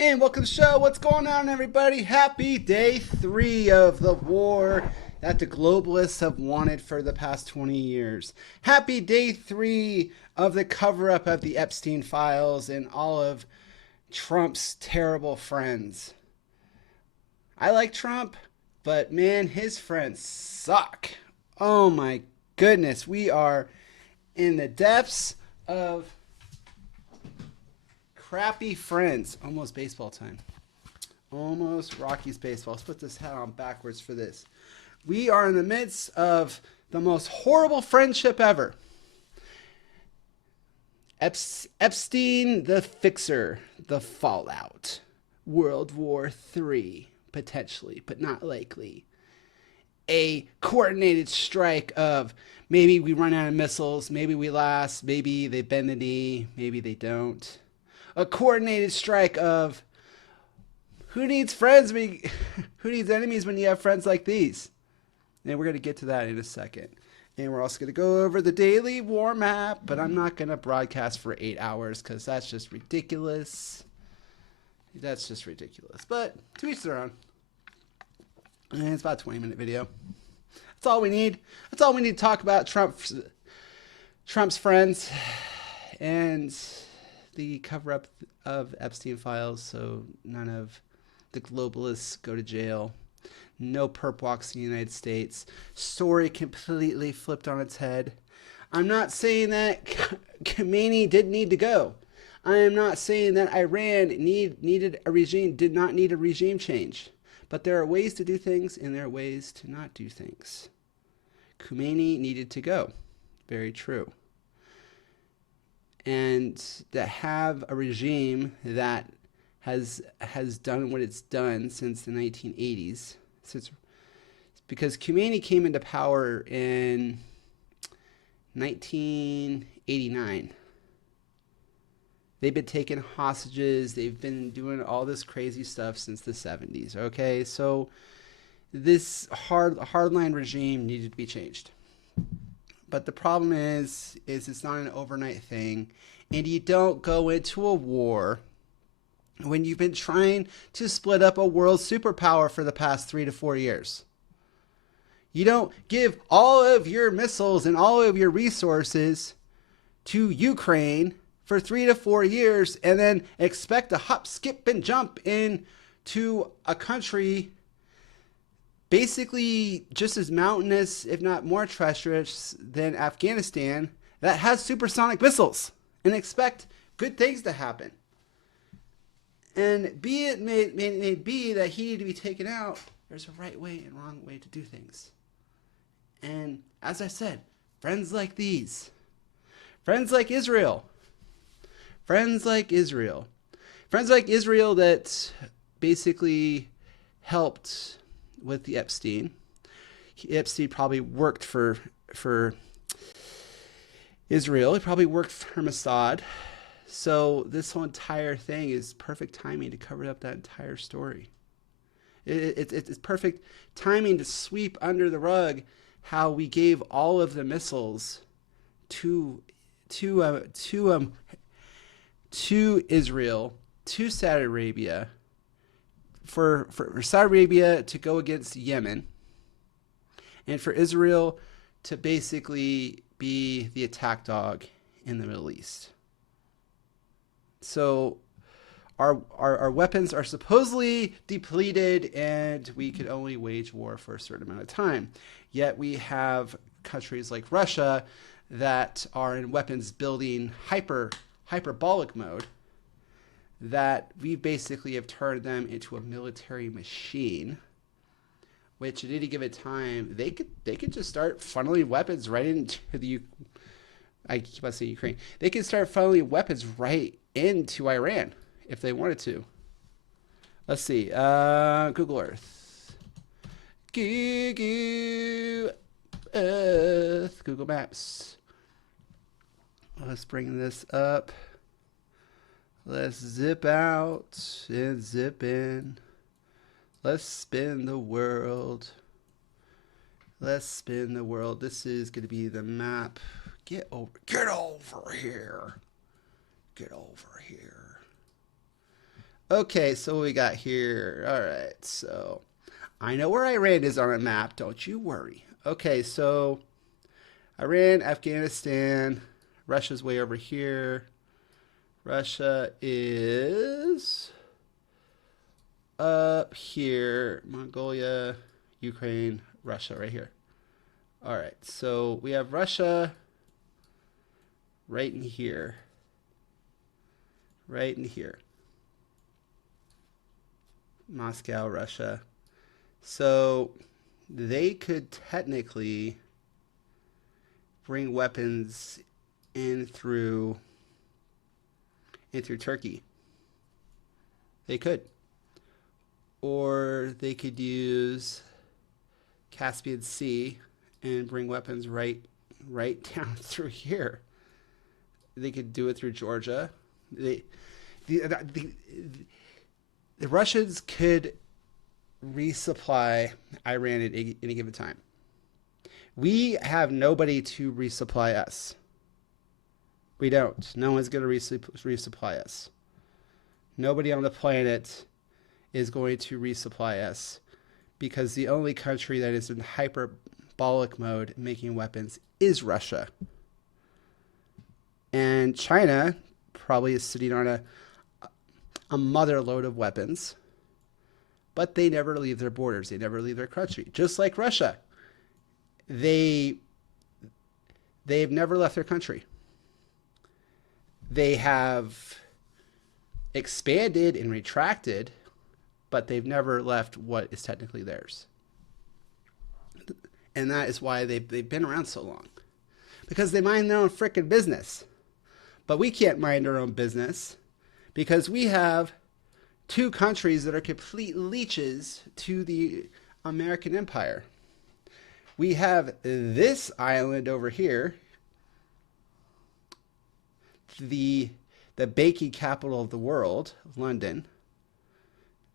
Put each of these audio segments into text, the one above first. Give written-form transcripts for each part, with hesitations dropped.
And welcome to the show. What's going on, everybody? Happy day 3 of the war that the globalists have wanted for the past 20 years. Happy day 3 of the cover up of the Epstein files and all of Trump's terrible friends. I like Trump, but man, his friends suck. Oh my goodness. We are in the depths of crappy friends. Almost baseball time. Almost Rockies baseball. Let's put this hat on backwards for this. We are in the midst of the most horrible friendship ever. Epstein the Fixer, the Fallout, World War III, potentially, but not likely. A coordinated strike of maybe we run out of missiles, maybe we last, maybe they bend the knee, maybe they don't. A coordinated strike of who needs friends? Who needs enemies when you have friends like these? And we're going to get to that in a second. And we're also going to go over the daily war map, but I'm not going to broadcast for 8 hours because that's just ridiculous. That's just ridiculous. But to each their own. And it's about a 20-minute video. That's all we need. That's all we need to talk about Trump's friends and the cover-up of Epstein files so none of the globalists go to jail. No perp walks in the United States. Story completely flipped on its head. I'm not saying that Khomeini didn't need to go. I am not saying that Iran needed a regime, did not need a regime change. But there are ways to do things and there are ways to not do things. Khomeini needed to go. Very true. And to have a regime that has done what it's done since the 1980s, because Khomeini came into power in 1989. They've been taking hostages. They've been doing all this crazy stuff since the 70s. Okay, so this hardline regime needed to be changed. But the problem is it's not an overnight thing, and you don't go into a war when you've been trying to split up a world superpower for the past 3 to 4 years. You don't give all of your missiles and all of your resources to Ukraine for 3 to 4 years and then expect to hop, skip, and jump into a country basically just as mountainous, if not more treacherous than Afghanistan, that has supersonic missiles and expect good things to happen. And be it may be that he needed to be taken out, there's a right way and wrong way to do things. And as I said, friends like these, friends like Israel, friends like Israel that basically helped with the Epstein. Epstein probably worked for Israel. He probably worked for Mossad. So this whole entire thing is perfect timing to cover up that entire story. It's perfect timing to sweep under the rug how we gave all of the missiles to Israel, to Saudi Arabia, for Saudi Arabia to go against Yemen, and for Israel to basically be the attack dog in the Middle East. So our weapons are supposedly depleted and we could only wage war for a certain amount of time. Yet we have countries like Russia that are in weapons building hyperbolic mode, that we basically have turned them into a military machine, which at any given time they could just start funneling weapons right into the I keep on saying Ukraine. They could start funneling weapons right into Iran if they wanted to. Let's see. Google Earth. Google Earth. Google Maps. Let's bring this up. Let's zip out and zip in. Let's spin the world. Let's spin the world. This is going to be the map. Get over here. Get over here. Okay, so what we got here. All right, so I know where Iran is on a map. Don't you worry. Okay, so Iran, Afghanistan, Russia's way over here. Russia is up here. Mongolia, Ukraine, Russia right here. All right, so we have Russia right in here. Right in here. Moscow, Russia. So they could technically bring weapons in through Turkey. They could. Or they could use Caspian Sea and bring weapons right down through here. They could do it through Georgia. They the, the Russians could resupply Iran at any given time. We have nobody to resupply us. We don't. No one's going to resupply us. Nobody on the planet is going to resupply us because the only country that is in hyperbolic mode making weapons is Russia. And China probably is sitting on a mother load of weapons, but they never leave their borders. They never leave their country. Just like Russia. They've never left their country. They have expanded and retracted, but they've never left what is technically theirs. And that is why they've been around so long. Because they mind their own frickin' business. But we can't mind our own business because we have two countries that are complete leeches to the American empire. We have this island over here, the baking capital of the world, London,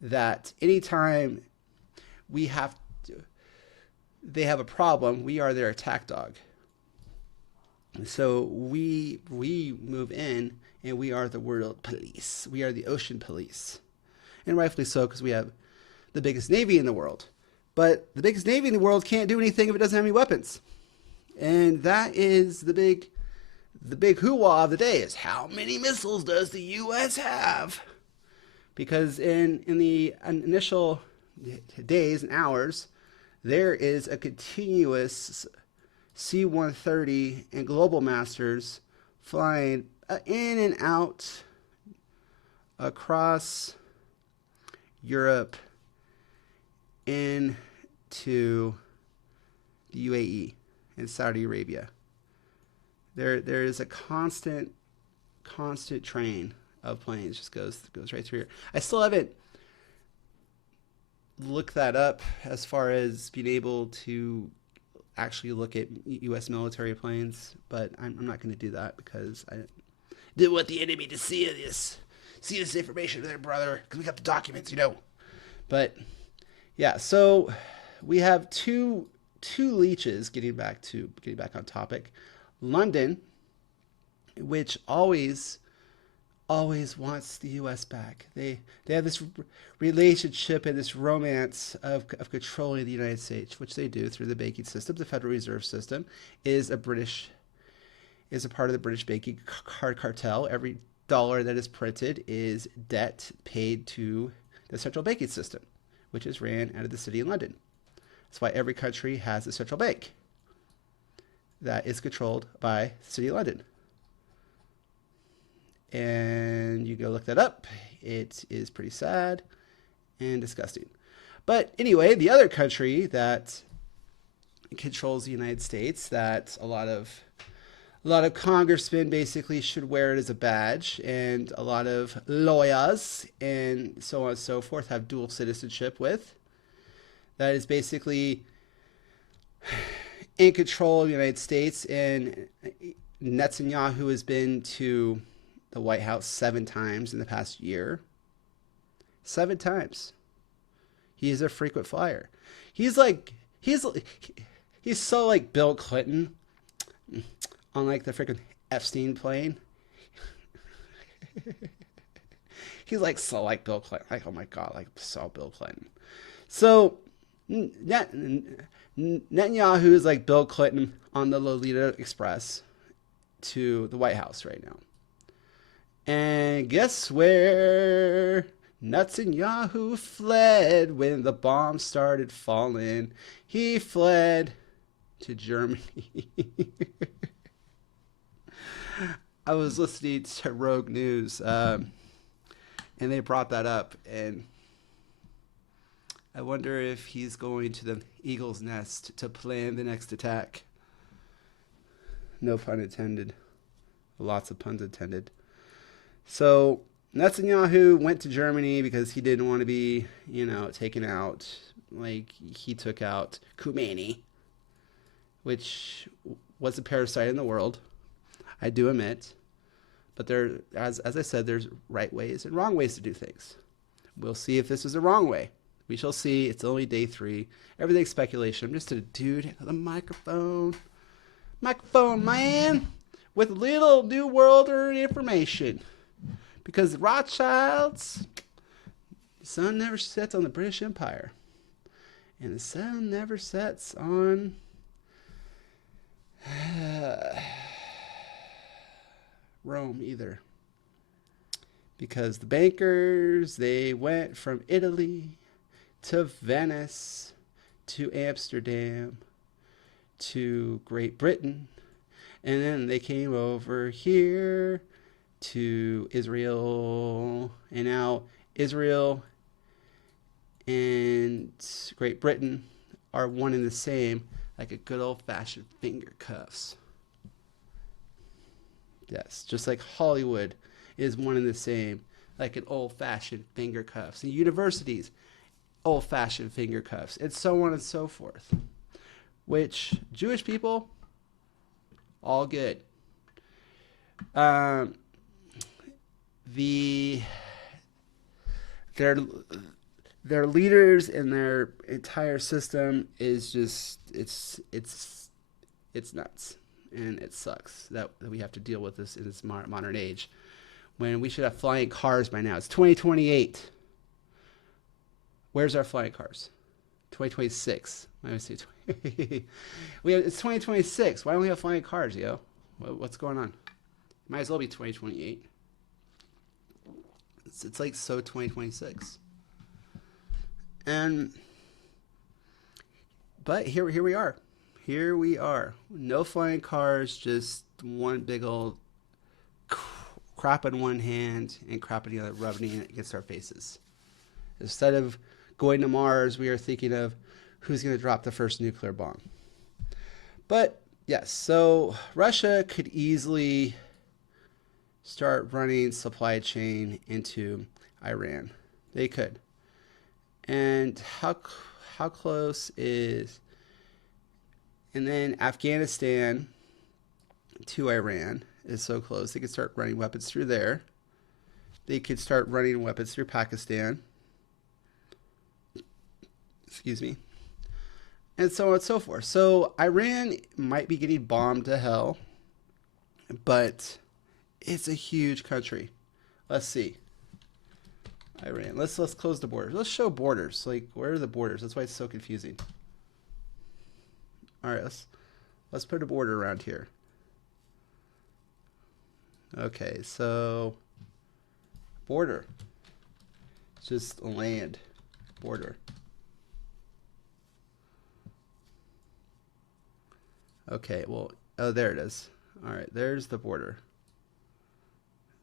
that anytime we have they have a problem, we are their attack dog. So we move in and we are the world police. We are the ocean police. And rightfully so, because we have the biggest navy in the world. But the biggest navy in the world can't do anything if it doesn't have any weapons. And that is the big hoo-wah of the day is how many missiles does the U.S. have? Because in the initial days and hours, there is a continuous C-130 and Global Masters flying in and out across Europe into the UAE and Saudi Arabia. There is a constant train of planes just goes right through here. I still haven't looked that up as far as being able to actually look at U.S. military planes, but I'm not going to do that because I didn't want the enemy to see this information there, brother, because we got the documents, But yeah, so we have two leeches. Getting back on topic, London, which always wants the U.S. back. They have this relationship and this romance of controlling the United States, which they do through the banking system. The Federal Reserve System is a part of the British banking card cartel. Every dollar that is printed is debt paid to the central banking system, which is ran out of the city of London. That's why every country has a central bank that is controlled by the city of London. And you go look that up. It is pretty sad and disgusting. But anyway, the other country that controls the United States, that a lot of congressmen basically should wear it as a badge, and a lot of lawyers and so on and so forth have dual citizenship with. That is basically in control of the United States, and Netanyahu has been to the White House 7 times in the past year. 7 times. He is a frequent flyer. He's so like Bill Clinton on like the freaking Epstein plane. He's like so like Bill Clinton. Like, oh my god, like so Bill Clinton. So Netanyahu is like Bill Clinton on the Lolita Express to the White House right now. And guess where Netanyahu fled when the bombs started falling? He fled to Germany. I was listening to Rogue News, and they brought that up, and I wonder if he's going to the Eagle's Nest to plan the next attack. No pun intended. Lots of puns intended. So Netanyahu went to Germany because he didn't want to be, taken out like he took out Khomeini, which was a parasite in the world. I do admit. But there, as I said, there's right ways and wrong ways to do things. We'll see if this is the wrong way. We shall see. It's only day 3. Everything's speculation. I'm just a dude with a microphone. Microphone, man. With little New World information. Because Rothschilds, the sun never sets on the British Empire. And the sun never sets on Rome either. Because the bankers, they went from Italy to Venice to Amsterdam to Great Britain. And then they came over here to Israel. And now Israel and Great Britain are one and the same, like a good old-fashioned finger cuffs. Yes, just like Hollywood is one and the same, like an old-fashioned finger cuffs. And universities, old-fashioned finger cuffs, and so on and so forth. Which, Jewish people, all good. Their leaders and their entire system is just it's nuts, and it sucks that we have to deal with this in this modern age when we should have flying cars by now. It's 2028. Where's our flying cars? 2026. Let me see. It's 2026. Why don't we have flying cars, yo? What's going on? Might as well be 2028. It's like so 2026. But here we are. Here we are. No flying cars, just one big old crap in one hand and crap in the other, rubbing it against our faces. Instead of going to Mars, we are thinking of who's going to drop the first nuclear bomb. But yes, so Russia could easily start running supply chain into Iran. They could. And how close is, and then Afghanistan to Iran is so close. They could start running weapons through there. They could start running weapons through Pakistan. Excuse me. And so on and so forth. So Iran might be getting bombed to hell, but it's a huge country. Let's see. Iran. Let's close the borders. Let's show borders. Like, where are the borders? That's why it's so confusing. All right, let's put a border around here. Okay, so border. It's just a land border. Okay, well, oh, there it is. All right, there's the border.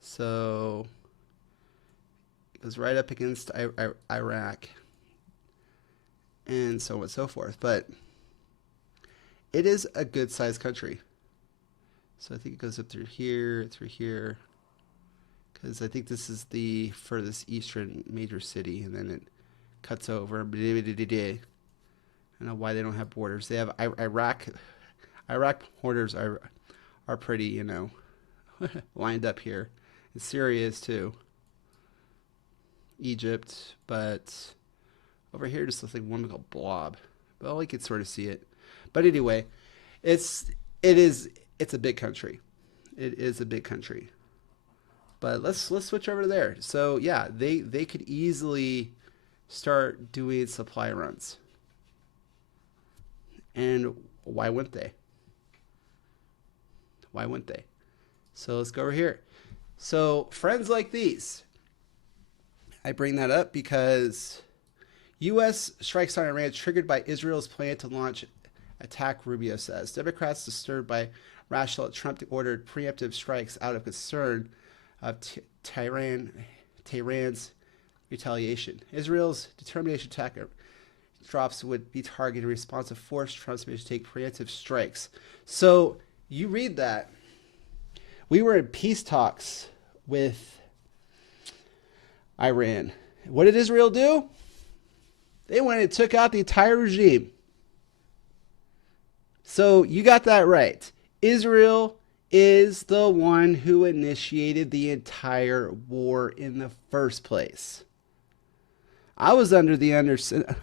So it goes right up against Iraq and so on and so forth. But it is a good sized country. So I think it goes up through here, because I think this is the furthest eastern major city, and then it cuts over. I don't know why they don't have borders. They have Iraq. Iraq borders are pretty, lined up here. And Syria is too. Egypt, but over here just looks like one big old blob. But all you can sort of see it. But anyway, it's a big country. It is a big country. But let's switch over to there. So yeah, they could easily start doing supply runs. And why wouldn't they? Why wouldn't they? So let's go over here. So friends like these. I bring that up because U.S. strikes on Iran triggered by Israel's plan to launch attack, Rubio says. Democrats disturbed by rational Trump ordered preemptive strikes out of concern of Tehran's retaliation. Israel's determination attack drops would be targeted in response to force Trump's mission to take preemptive strikes. So you read that. We were in peace talks with Iran. What did Israel do? They went and took out the entire regime. So you got that right. Israel is the one who initiated the entire war in the first place. I was under the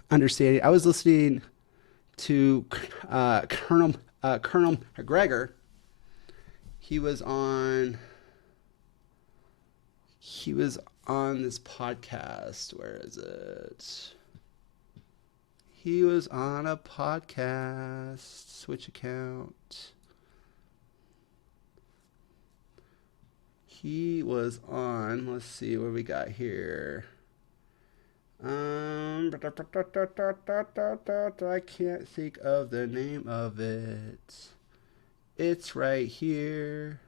understanding, I was listening to Colonel McGregor. He was on this podcast. Where is it? He was on a podcast. Switch account. He was on, let's see what we got here. I can't think of the name of it. It's right here.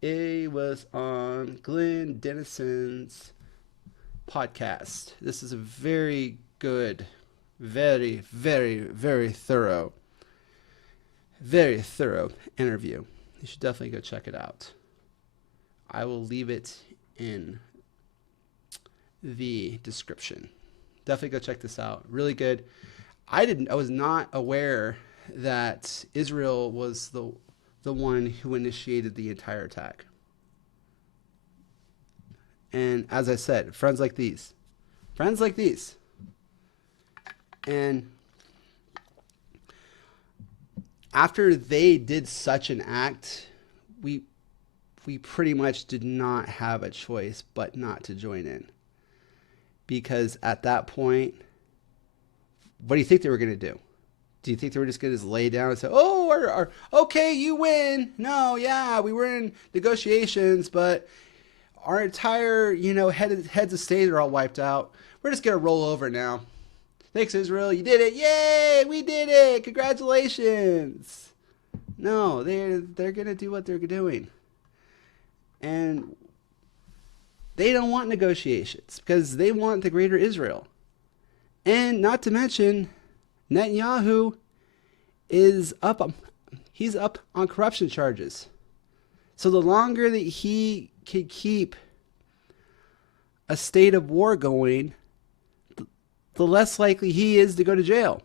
It was on Glenn Dennison's podcast. This is a very good, very, very, very thorough interview. You should definitely go check it out. I will leave it in the description. Definitely go check this out. Really good. I was not aware that Israel was the one who initiated the entire attack. And as I said, friends like these. And after they did such an act, we pretty much did not have a choice but not to join in. Because at that point, what do you think they were going to do? Do you think they were just going to lay down and say, oh, okay, you win? No, yeah, we were in negotiations, but our entire, heads of state are all wiped out. We're just going to roll over now. Thanks, Israel. You did it. Yay, we did it. Congratulations. No, they're going to do what they're doing. And they don't want negotiations because they want the greater Israel. And not to mention, Netanyahu is he's up on corruption charges. So the longer that he can keep a state of war going, the less likely he is to go to jail.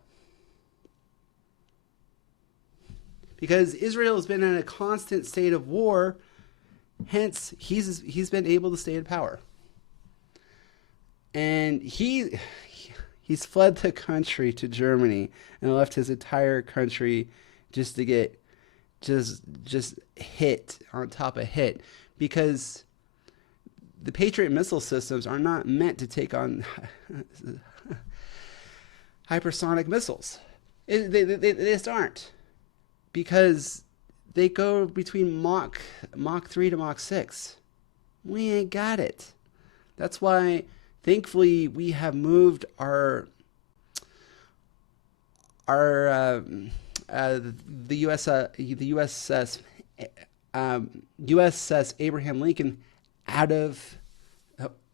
Because Israel has been in a constant state of war, hence he's been able to stay in power. And he's fled the country to Germany and left his entire country just to get just hit on top of hit, because the Patriot missile systems are not meant to take on hypersonic missiles. They just aren't, because they go between Mach 3 to Mach 6. We ain't got it. That's why, thankfully, we have moved the USS Abraham Lincoln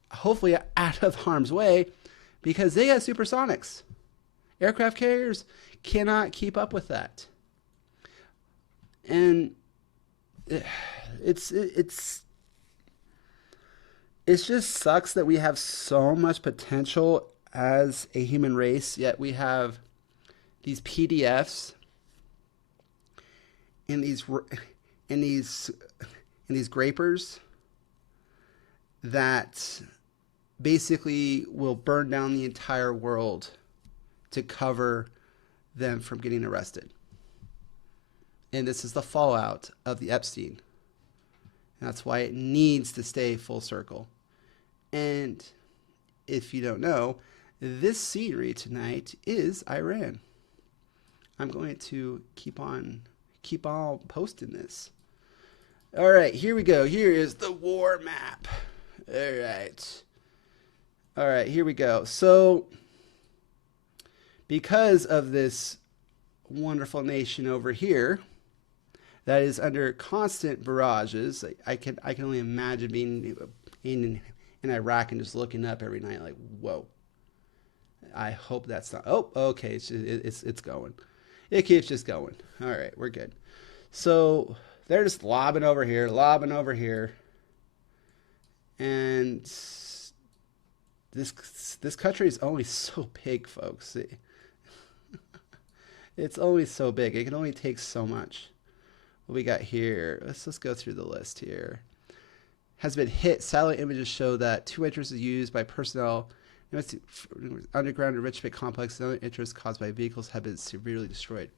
hopefully out of harm's way, because they have supersonics. Aircraft carriers cannot keep up with that. And it just sucks that we have so much potential as a human race, yet we have these PDFs and these grapers that basically will burn down the entire world to cover them from getting arrested. And this is the fallout of the Epstein That's why it needs to stay full circle. And if you don't know, this scenery tonight is Iran. I'm going to keep on posting this. All right, here we go. Here is the war map. All right, here we go. So because of this wonderful nation over here that is under constant barrages, I can only imagine being in Iraq and just looking up every night like, whoa. I hope that's not. Oh, okay. It's going. It keeps just going. All right, we're good. So they're just lobbing over here, and this country is only so big, folks. It's only so big. It can only take so much. What we got here? Let's go through the list here. Has been hit. Satellite images show that 2 entrances used by personnel underground enrichment complex and other interests caused by vehicles have been severely destroyed.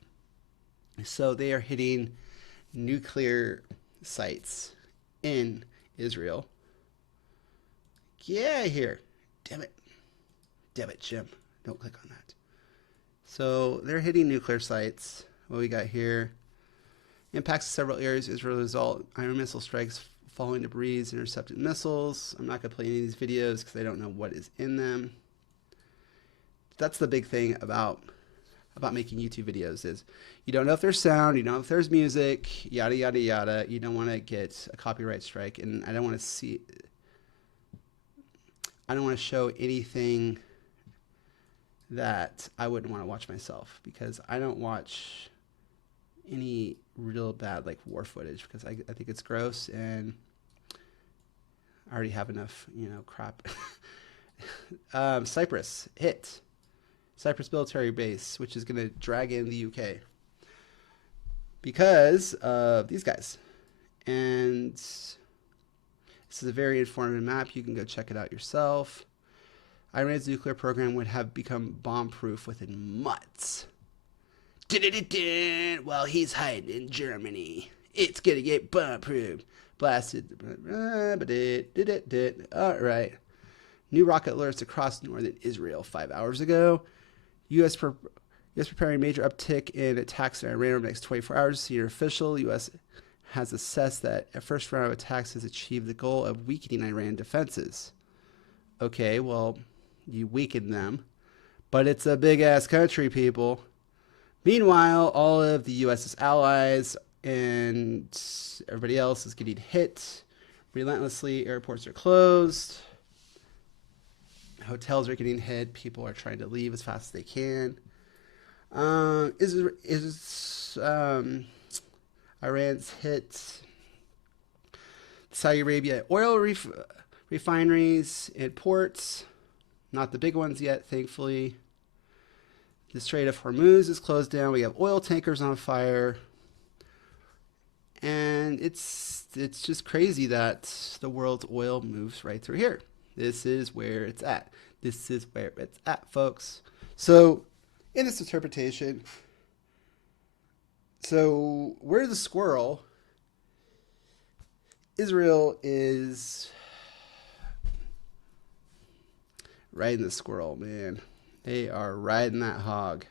So they are hitting nuclear sites in Israel. Get out of here. Damn it, Jim. Don't click on that. So they're hitting nuclear sites. What we got here? Impacts several areas. Israel result Iron missile strikes, falling debris, intercepted missiles. I'm not going to play any of these videos because I don't know what is in them. That's the big thing about making YouTube videos is you don't know if there's sound, you don't know if there's music, yada, yada, yada. You don't want to get a copyright strike, and I don't want to show anything that I wouldn't want to watch myself, because I don't watch any real bad like war footage because I think it's gross, and I already have enough, crap. Cyprus hit. Cyprus military base, which is going to drag in the UK because of these guys. And this is a very informative map. You can go check it out yourself. Iran's nuclear program would have become bomb-proof within months. While he's hiding in Germany, it's going to get bomb-proof. Blasted. All right. New rocket alerts across northern Israel 5 hours ago. U.S. preparing major uptick in attacks in Iran over the next 24 hours. Senior official, U.S. has assessed that a first round of attacks has achieved the goal of weakening Iran defenses. Okay, well, you weakened them, but it's a big-ass country, people. Meanwhile, all of the U.S.'s allies and everybody else is getting hit relentlessly. Airports are closed. Hotels are getting hit. People are trying to leave as fast as they can. Iran's hit Saudi Arabia oil refineries and ports. Not the big ones yet, thankfully. The Strait of Hormuz is closed down. We have oil tankers on fire. And it's just crazy that the world's oil moves right through here. This is where it's at. This is where it's at, folks. So, in this interpretation, so where's the squirrel? Israel is riding the squirrel, man. They are riding that hog.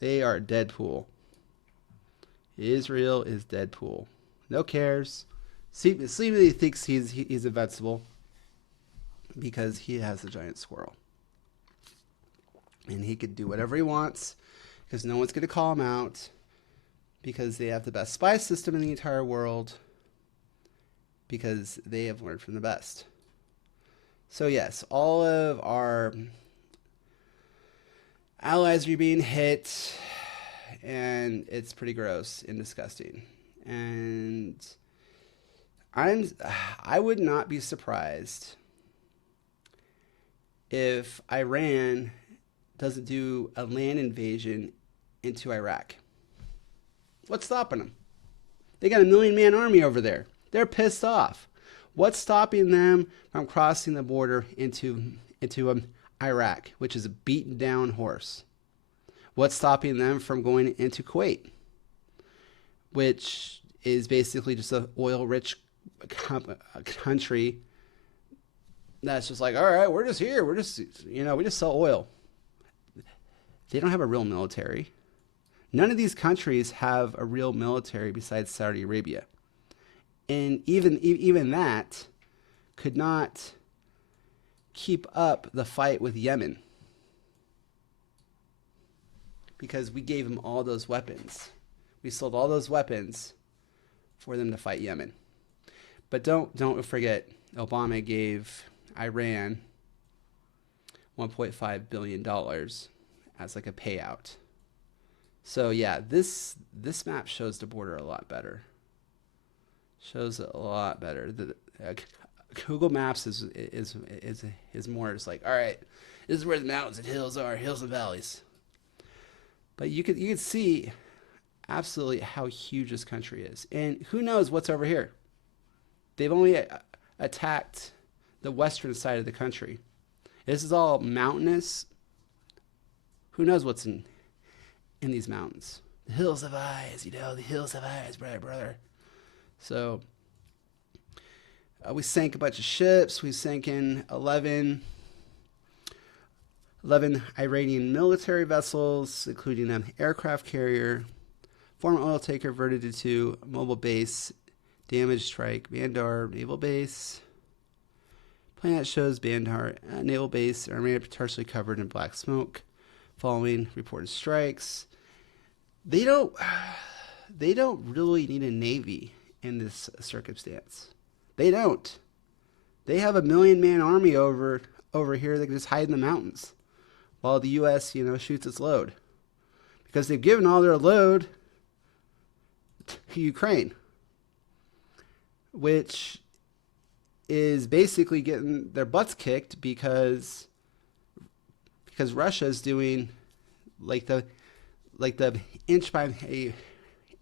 They are Deadpool. Israel is Deadpool. No cares. Seemingly thinks he's invincible because he has a giant squirrel. And he could do whatever he wants because no one's going to call him out because they have the best spy system in the entire world because they have learned from the best. So yes, all of our allies are being hit, and it's pretty gross and disgusting. And I would not be surprised if Iran doesn't do a land invasion into Iraq. What's stopping them? They got a 1 million man army over there. They're pissed off. What's stopping them from crossing the border into Iraq, which is a beaten down horse? What's stopping them from going into Kuwait, which is basically just an oil-rich country that's just like, all right, we're just here. We're just, we just sell oil. They don't have a real military. None of these countries have a real military besides Saudi Arabia. And even that could not keep up the fight with Yemen because we gave them all those weapons. We sold all those weapons for them to fight Yemen. But don't forget, Obama gave Iran $1.5 billion as like a payout. So yeah, this map shows the border a lot better. Shows it a lot better. Google Maps is more just like, all right, this is where the mountains and hills are, hills and valleys. But you could see absolutely how huge this country is, and who knows what's over here. They've only attacked the western side of the country. This is all mountainous. Who knows what's in these mountains? The hills of eyes, the hills of eyes, brother. So we sank a bunch of ships. We sank in 11 Iranian military vessels, including an aircraft carrier, former oil tanker converted to mobile base, damaged strike, Bandar Naval Base. Planet shows Bandar Naval Base remained partially covered in black smoke following reported strikes. They don't really need a navy in this circumstance. They don't. They have a 1 million-man army over here that can just hide in the mountains while the U.S. shoots its load, because they've given all their load to Ukraine, which is basically getting their butts kicked because Russia is doing like the inch by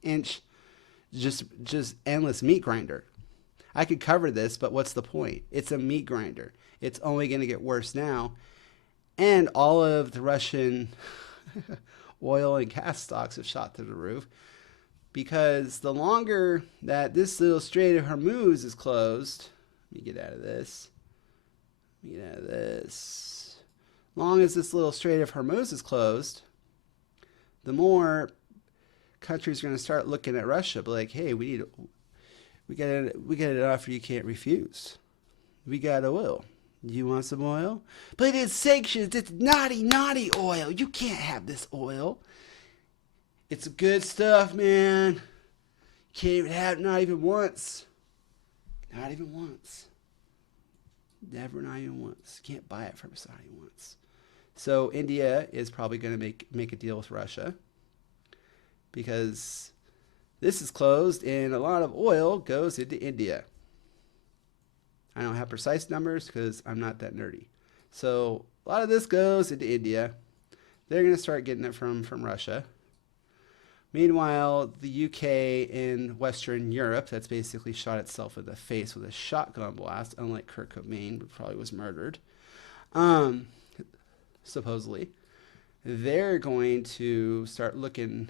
inch just endless meat grinder. I could cover this, but what's the point? It's a meat grinder. It's only going to get worse now. And all of the Russian oil and gas stocks have shot through the roof, because the longer that this little Strait of Hormuz is closed, let me get out of this. Long as this little Strait of Hormuz is closed, the more countries are going to start looking at Russia, but like, hey, we got an offer you can't refuse. We got oil. You want some oil? But it's sanctions. It's naughty oil. You can't have this oil. It's good stuff, man. Can't even have it, not even once. Not even once. Never, not even once. Can't buy it from Saudi once. So India is probably going to make a deal with Russia, because this is closed and a lot of oil goes into India. I don't have precise numbers because I'm not that nerdy. So a lot of this goes into India. They're going to start getting it from Russia. Meanwhile, the UK and Western Europe, that's basically shot itself in the face with a shotgun blast, unlike Kurt Cobain, who probably was murdered, supposedly. They're going to start looking.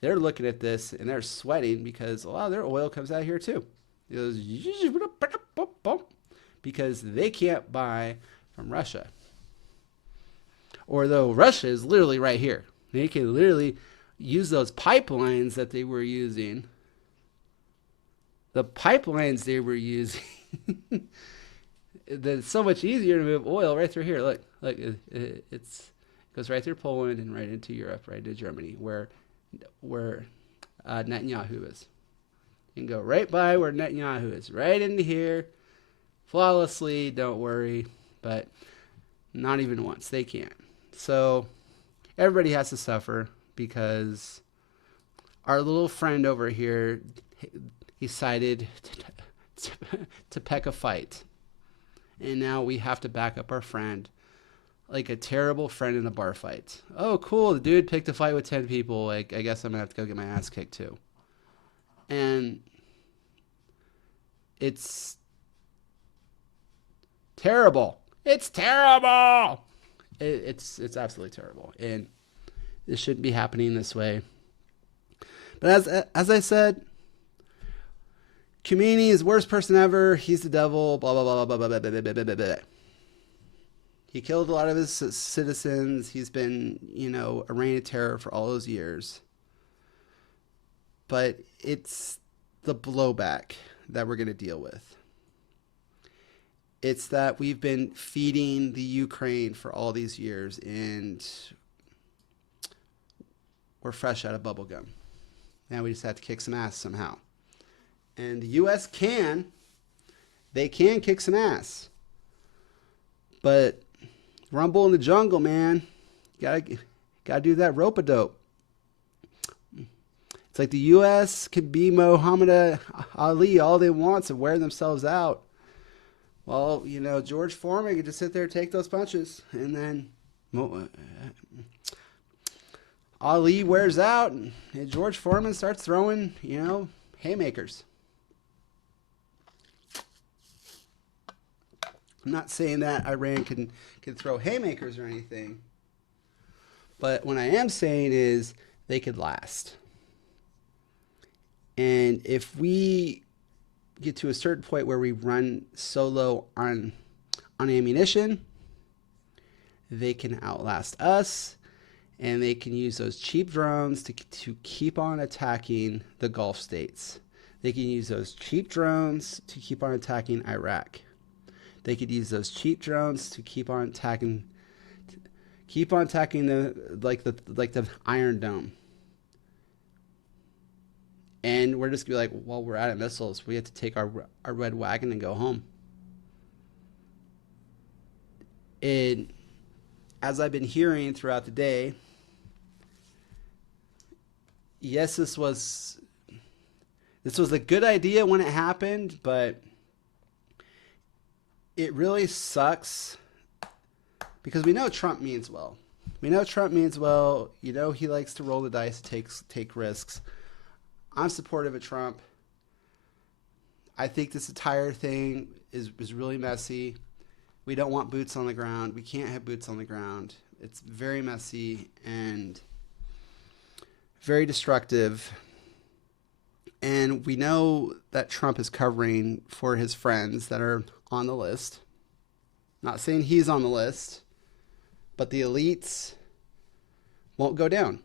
They're looking at this and they're sweating because a lot of their oil comes out here too. It goes because they can't buy from Russia. Or though Russia is literally right here. They can literally use those pipelines that they were using. The pipelines they were using. It's so much easier to move oil right through here. Look, it goes right through Poland and right into Europe, right into Germany, where Netanyahu is. You can go right by where Netanyahu is, right into here, flawlessly. Don't worry, but not even once. They can't. So everybody has to suffer because our little friend over here, he decided to pick a fight. And now we have to back up our friend like a terrible friend in a bar fight. Oh, cool. The dude picked a fight with 10 people. Like, I guess I'm going to have to go get my ass kicked too. And it's terrible. It's terrible. It's absolutely terrible. And this shouldn't be happening this way. But as I said, Khomeini is the worst person ever. He's the devil. Blah blah blah blah blah blah blah blah blah blah blah. He killed a lot of his citizens. He's been, a reign of terror for all those years. But it's the blowback that we're going to deal with. It's that we've been feeding the Ukraine for all these years, and we're fresh out of bubblegum. Now we just have to kick some ass somehow. And the U.S. can kick some ass. But rumble in the jungle, man. Gotta do that rope-a-dope. It's like the U.S. can be Muhammad Ali all they want and wear themselves out. Well, George Foreman could just sit there and take those punches. And then Ali wears out and George Foreman starts throwing, haymakers. I'm not saying that Iran can throw haymakers or anything. But what I am saying is they could last. And if we get to a certain point where we run so low on ammunition, they can outlast us, and they can use those cheap drones to keep on attacking the Gulf states. They can use those cheap drones to keep on attacking Iraq. They could use those cheap drones to keep on attacking the Iron Dome. And we're just gonna be like, well, we're out of missiles. We have to take our red wagon and go home. And as I've been hearing throughout the day, yes, this was a good idea when it happened, but it really sucks because we know Trump means well. He likes to roll the dice, take risks. I'm supportive of Trump. I think this entire thing is really messy. We don't want boots on the ground. We can't have boots on the ground. It's very messy and very destructive. And we know that Trump is covering for his friends that are on the list. Not saying he's on the list, but the elites won't go down.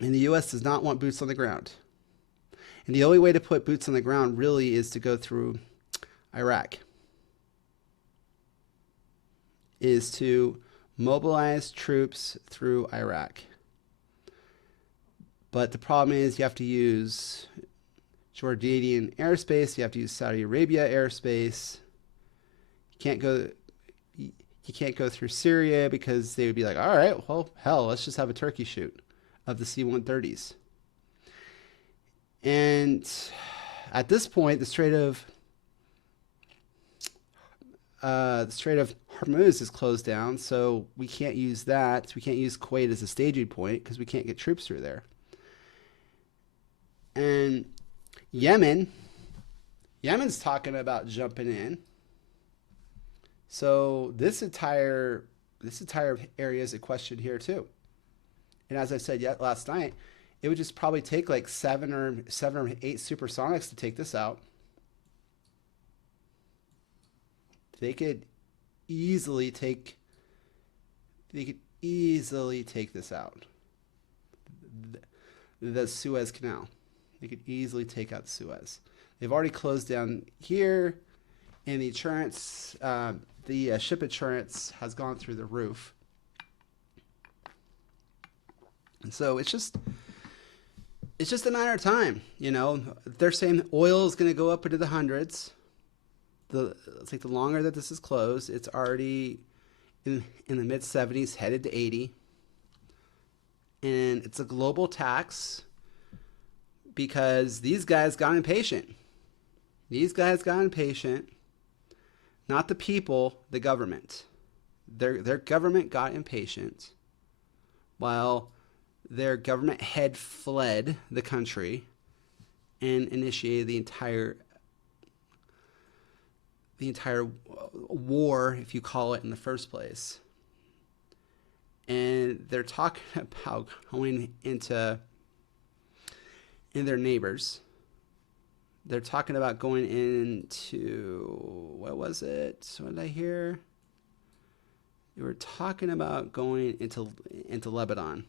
And the U.S. does not want boots on the ground. And the only way to put boots on the ground really is to go through Iraq, is to mobilize troops through Iraq. But the problem is you have to use Jordanian airspace. You have to use Saudi Arabia airspace. You can't go through Syria because they would be like, all right, well, hell, let's just have a turkey shoot of the C-130s. And at this point, the Strait of Hormuz is closed down, so we can't use that. We can't use Kuwait as a staging point because we can't get troops through there. And Yemen's talking about jumping in. So this entire area is a question here too. And as I said last night, it would just probably take like seven or 8 supersonics to take this out. They could easily take this out. The Suez Canal. They could easily take out the Suez. They've already closed down here, and the insurance, the ship insurance has gone through the roof. And so it's just a matter of time. They're saying oil is going to go up into the hundreds. It's like the longer that this is closed, it's already in the mid 70s, headed to 80. And it's a global tax because these guys got impatient. Not the people, the government. Their government got impatient while their government head fled the country and initiated the entire war, if you call it, in the first place. And they're talking about going into and their neighbors. They're talking about going into, what was it? What did I hear? They were talking about going into Lebanon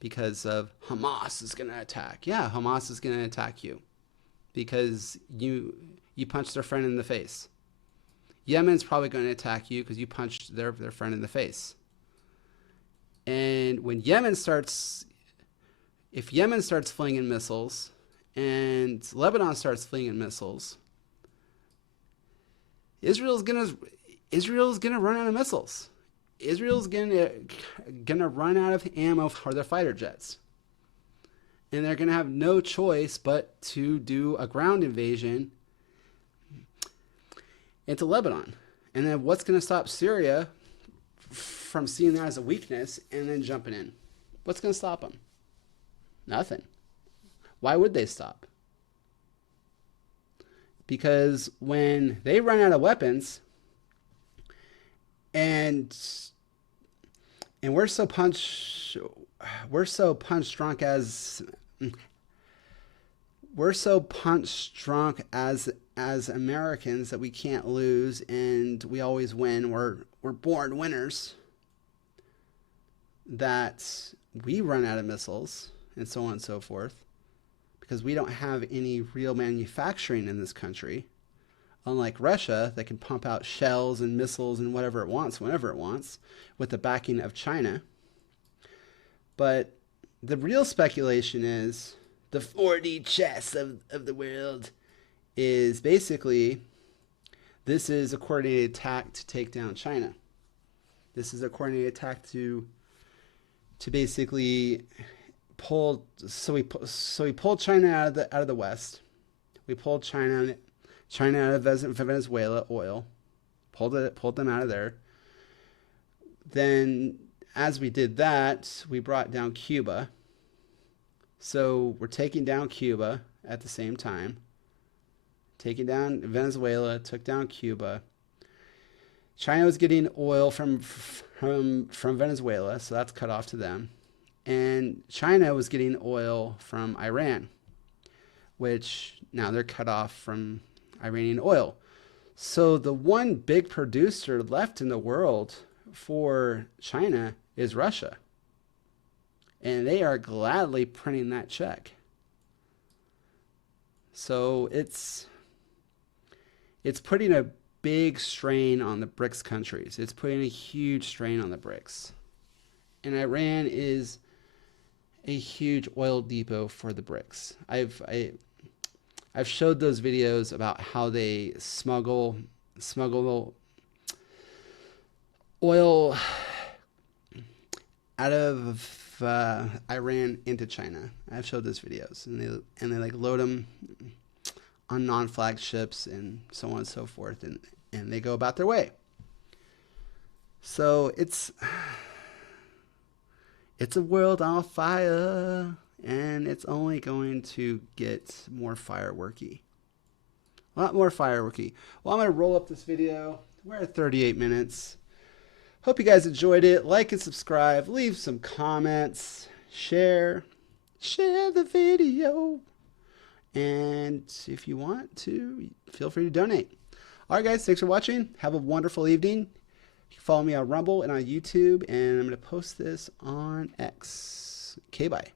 because of Hamas is going to attack. Yeah, Hamas is going to attack you because you punched their friend in the face. Yemen's probably going to attack you because you punched their friend in the face. And when if Yemen starts flinging missiles and Lebanon starts flinging missiles, Israel's gonna run out of missiles. Israel's gonna run out of ammo for their fighter jets, and they're gonna have no choice but to do a ground invasion into Lebanon. And then what's gonna stop Syria from seeing that as a weakness and then jumping in? What's gonna stop them? Nothing. Why would they stop? Because when they run out of weapons, and we're so punch drunk as Americans that we can't lose and we always win. We're born winners. That we run out of missiles and so on and so forth because we don't have any real manufacturing in this country. Unlike Russia, that can pump out shells and missiles and whatever it wants, whenever it wants, with the backing of China. But the real speculation is the 4D chess of the world is basically this is a coordinated attack to take down China. This is a coordinated attack to basically pull. So we pulled China out of the West. We pulled China out of Venezuela oil, pulled them out of there. Then, as we did that, we brought down Cuba. So we're taking down Cuba at the same time. Taking down Venezuela, took down Cuba. China was getting oil from Venezuela, so that's cut off to them. And China was getting oil from Iran, which now they're cut off from Iranian oil. So the one big producer left in the world for China is Russia. And they are gladly printing that check. So it's putting a big strain on the BRICS countries. It's putting a huge strain on the BRICS. And Iran is a huge oil depot for the BRICS. I've showed those videos about how they smuggle oil out of Iran into China. I've showed those videos, and they like load them on non-flagged ships and so on and so forth, and they go about their way. So it's a world on fire. And it's only going to get more fireworky. A lot more fireworky. Well, I'm going to roll up this video. We're at 38 minutes. Hope you guys enjoyed it. Like and subscribe. Leave some comments. Share the video. And if you want to, feel free to donate. All right, guys. Thanks for watching. Have a wonderful evening. You can follow me on Rumble and on YouTube. And I'm going to post this on X. Okay, bye.